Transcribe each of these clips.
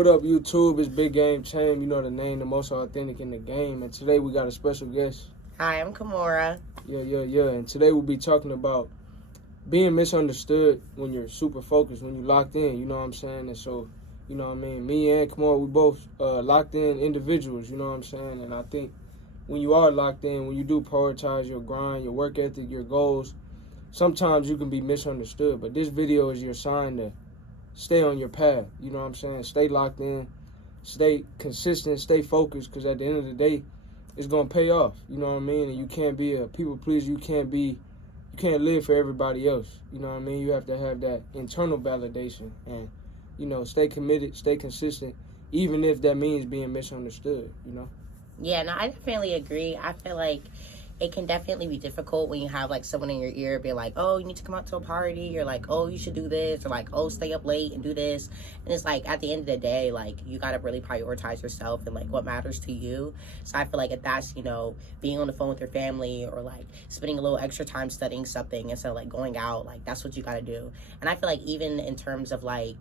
What up, YouTube? It's BigGameCham. You know the name, the most authentic in the game. And today we got a special guest. Hi, I'm Kimora. Yeah. And today we'll be talking about being misunderstood when you're super focused, when you're locked in. You know what I'm saying? And so, you know what I mean? Me and Kimora, we both locked in individuals. You know what I'm saying? And I think when you are locked in, when you do prioritize your grind, your work ethic, your goals, sometimes you can be misunderstood. But this video is your sign to stay on your path. You know what I'm saying? Stay locked in, stay consistent, stay focused, because at the end of the day, it's going to pay off. You know what I mean? And you can't be a people pleaser. You can't live for everybody else. You know what I mean? You have to have that internal validation and, you know, stay committed, stay consistent, even if that means being misunderstood, you know? Yeah, no, I definitely agree. I feel like it can definitely be difficult when you have like someone in your ear be like, oh, you need to come out to a party. You're like, oh, you should do this. Or like, oh, stay up late and do this. And it's like, at the end of the day, like, you got to really prioritize yourself and like what matters to you. So I feel like if that's, you know, being on the phone with your family or like spending a little extra time studying something instead of like going out, like that's what you got to do. And I feel like even in terms of like,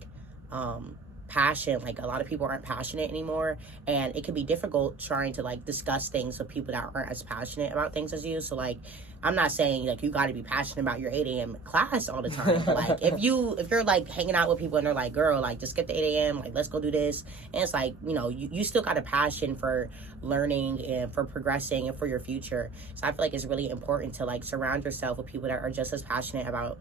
passion, like a lot of people aren't passionate anymore, and it can be difficult trying to like discuss things with people that aren't as passionate about things as you. So like, I'm not saying like you got to be passionate about your 8 a.m. class all the time. Like if you're like hanging out with people and they're like, girl, like just get the 8 a.m. like let's go do this, and it's like, you know, you still got a passion for learning and for progressing and for your future. So I feel like it's really important to like surround yourself with people that are just as passionate about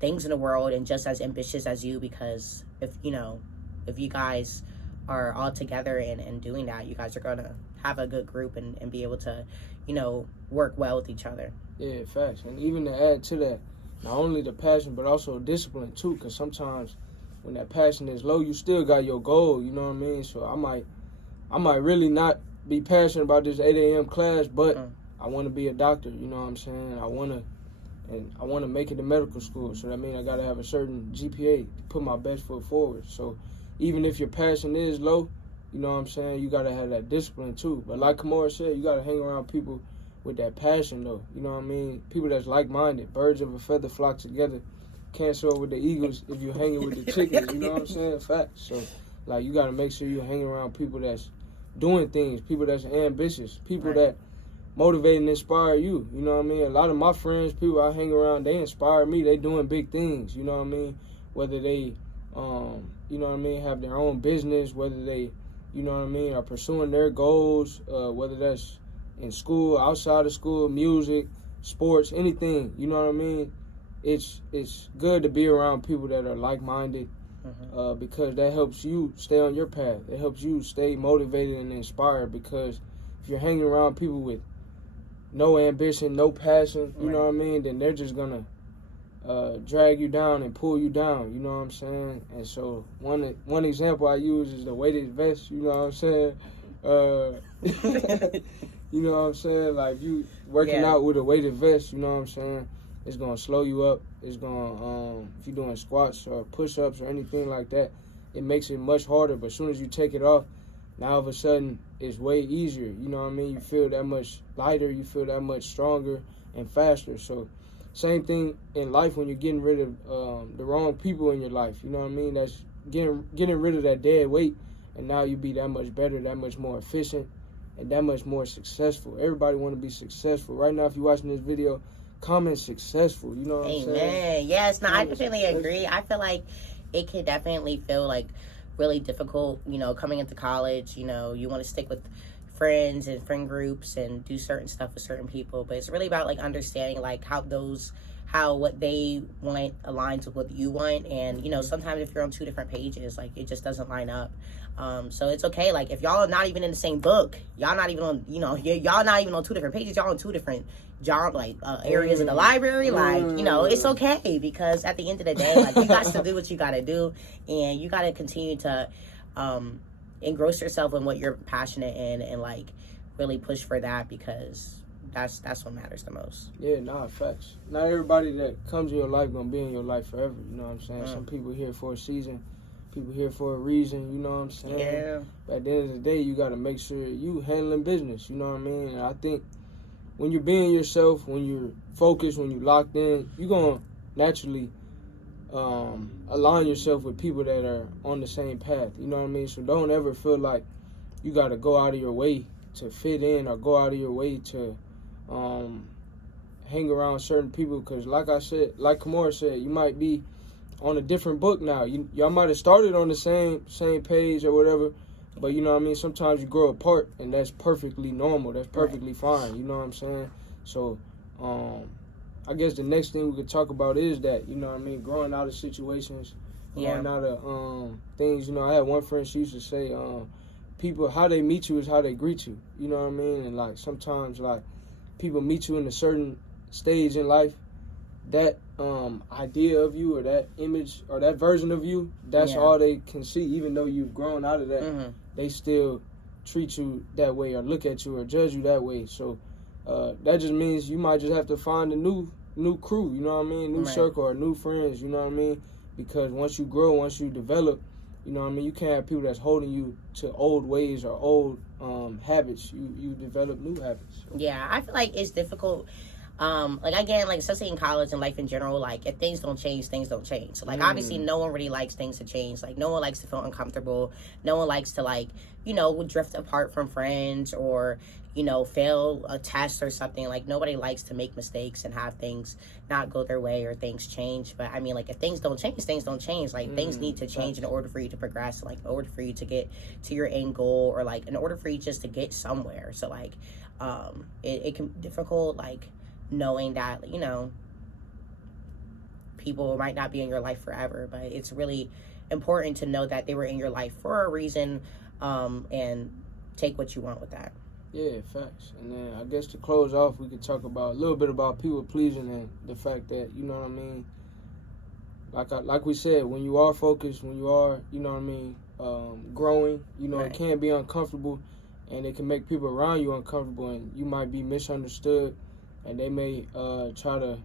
things in the world and just as ambitious as you, because if you guys are all together and doing that, you guys are going to have a good group and be able to, you know, work well with each other. Yeah, facts. And even to add to that, not only the passion, but also discipline too, because sometimes when that passion is low, you still got your goal, you know what I mean? So I might really not be passionate about this 8 a.m. class, but I want to be a doctor, you know what I'm saying? I want to make it to medical school, so that means I got to have a certain GPA to put my best foot forward. So even if your passion is low, you know what I'm saying, you got to have that discipline too. But like Kimora said, you got to hang around people with that passion though, you know what I mean? People that's like-minded, birds of a feather flock together. Can't soar with the eagles if you're hanging with the chickens, you know what I'm saying? Facts. So like, you got to make sure you're hanging around people that's doing things, people that's ambitious, people that motivate and inspire you, you know what I mean? A lot of my friends, people I hang around, they inspire me. They doing big things, you know what I mean? Whether they, you know what I mean, have their own business, whether they, you know what I mean, are pursuing their goals, whether that's in school, outside of school, music, sports, anything, you know what I mean? It's good to be around people that are like-minded, because that helps you stay on your path. It helps you stay motivated and inspired, because if you're hanging around people with no ambition, no passion, you know what I mean, then they're just gonna drag you down and pull you down, you know what I'm saying? And so one example I use is the weighted vest, you know what I'm saying? You know what I'm saying? Like, if you working out with a weighted vest, you know what I'm saying, it's gonna slow you up. It's gonna, if you're doing squats or push-ups or anything like that, it makes it much harder. But as soon as you take it off, now all of a sudden it's way easier, you know what I mean? You feel that much lighter, you feel that much stronger and faster. So same thing in life when you're getting rid of the wrong people in your life, you know what I mean? That's getting rid of that dead weight, and now you be that much better, that much more efficient, and that much more successful. Everybody want to be successful. Right now, if you're watching this video, comment successful, you know what I'm saying? Amen. Yes, no, I definitely agree. I feel like it can definitely feel like really difficult, you know, coming into college. You know, you want to stick with friends and friend groups and do certain stuff with certain people, but it's really about like understanding like how what they want aligns with what you want. And you know, sometimes if you're on two different pages, like it just doesn't line up. So it's okay, like if y'all are not even in the same book, y'all not even on, you know, y'all not even on two different pages, y'all on two different areas of the library, like, you know, it's okay, because at the end of the day, like, you got to do what you got to do, and you got to continue to engross yourself in what you're passionate in, and like really push for that, because that's what matters the most. Yeah, facts. Not everybody that comes in your life gonna be in your life forever, you know what I'm saying? Some people here for a season, people here for a reason, you know what I'm saying? Yeah. But at the end of the day, you got to make sure you handling business, you know what I mean? And I think when you're being yourself, when you're focused, when you're locked in, you're going to naturally align yourself with people that are on the same path. You know what I mean? So don't ever feel like you got to go out of your way to fit in or go out of your way to hang around certain people. Because like I said, like Kamora said, you might be on a different book now. Y'all might have started on the same page or whatever, but you know what I mean? Sometimes you grow apart, and that's perfectly normal. That's perfectly fine. You know what I'm saying? So I guess the next thing we could talk about is that, you know what I mean, growing out of situations, growing out of things. You know, I had one friend, she used to say, people, how they meet you is how they greet you. You know what I mean? And, like, sometimes, like, people meet you in a certain stage in life, that idea of you or that image or that version of you, that's all they can see. Even though you've grown out of that, they still treat you that way or look at you or judge you that way. So that just means you might just have to find a new crew, you know what I mean? New circle or new friends, you know what I mean? Because once you grow, once you develop, you know what I mean, you can't have people that's holding you to old ways or old habits. You develop new habits. Yeah, I feel like it's difficult. Like, again, like, especially in college and life in general, like, if things don't change, things don't change. So, like, obviously, no one really likes things to change. Like, no one likes to feel uncomfortable. No one likes to, like, you know, drift apart from friends or, you know, fail a test or something. Like, nobody likes to make mistakes and have things not go their way or things change. But, I mean, like, if things don't change, things don't change. Like, things need to change in order for you to progress, like, in order for you to get to your end goal, or, like, in order for you just to get somewhere. So, like, it can be difficult, like, knowing that, you know, people might not be in your life forever, but it's really important to know that they were in your life for a reason, and take what you want with that. Yeah, facts. And then I guess to close off, we could talk about a little bit about people pleasing and the fact that, you know what I mean, like we said, when you are focused, when you are, you know what I mean, growing, you know, it can be uncomfortable, and it can make people around you uncomfortable, and you might be misunderstood. And they may try to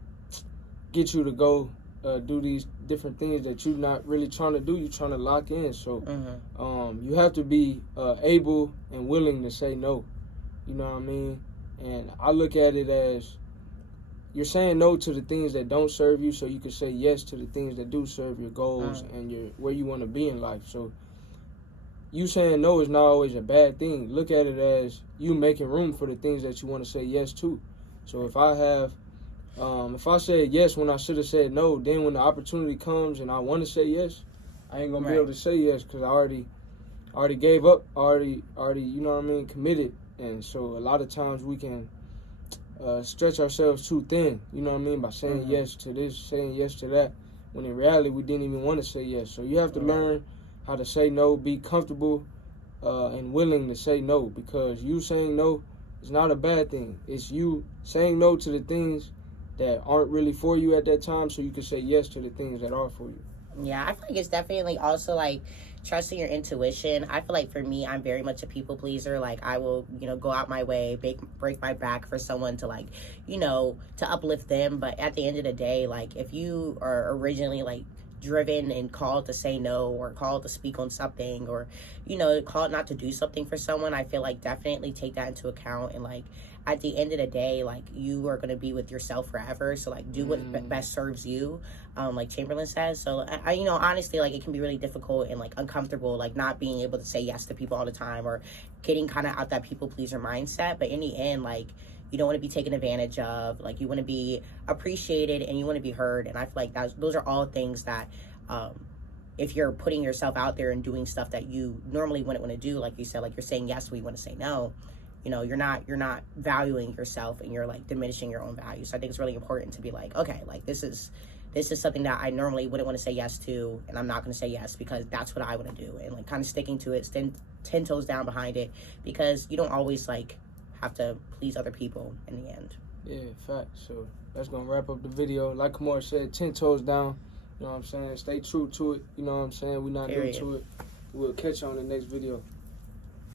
get you to go do these different things that you're not really trying to do. You're trying to lock in. So you have to be able and willing to say no. You know what I mean? And I look at it as you're saying no to the things that don't serve you so you can say yes to the things that do serve your goals and where you want to be in life. So you saying no is not always a bad thing. Look at it as you making room for the things that you want to say yes to. So if I said yes when I should have said no, then when the opportunity comes and I want to say yes, I ain't gonna be able to say yes because I already gave up, already, you know what I mean, committed. And so a lot of times we can stretch ourselves too thin, you know what I mean, by saying yes to this, saying yes to that, when in reality we didn't even want to say yes. So you have to learn how to say no, be comfortable and willing to say no, because you saying no is not a bad thing. It's you saying no to the things that aren't really for you at that time so you can say yes to the things that are for you. Yeah, I feel like it's definitely also, like, trusting your intuition. I feel like for me, I'm very much a people pleaser. Like, I will, you know, go out my way, break my back for someone to, like, you know, to uplift them. But at the end of the day, like, if you are originally, like, driven and called to say no, or called to speak on something, or, you know, called not to do something for someone, I feel like definitely take that into account. And, like, at the end of the day, like, you are going to be with yourself forever. So, like, do what best serves you, like Chamberlain says. So, I, you know, honestly, like, it can be really difficult and, like, uncomfortable, like, not being able to say yes to people all the time, or getting kind of out that people pleaser mindset. But in the end, like, you don't want to be taken advantage of. Like, you want to be appreciated and you want to be heard. And I feel like those are all things that, if you're putting yourself out there and doing stuff that you normally wouldn't want to do, like you said, like, you're saying yes when you want to say no, you know, you're not valuing yourself, and you're, like, diminishing your own value. So I think it's really important to be like, okay, like, this is something that I normally wouldn't want to say yes to, and I'm not going to say yes because that's what I want to do. And, like, kind of sticking to it, 10 toes down behind it, because you don't always, like, have to please other people in the end. Yeah, fact. So that's going to wrap up the video. Like Kamora said, 10 toes down. You know what I'm saying? Stay true to it. You know what I'm saying? We're not new to it. We'll catch you on the next video.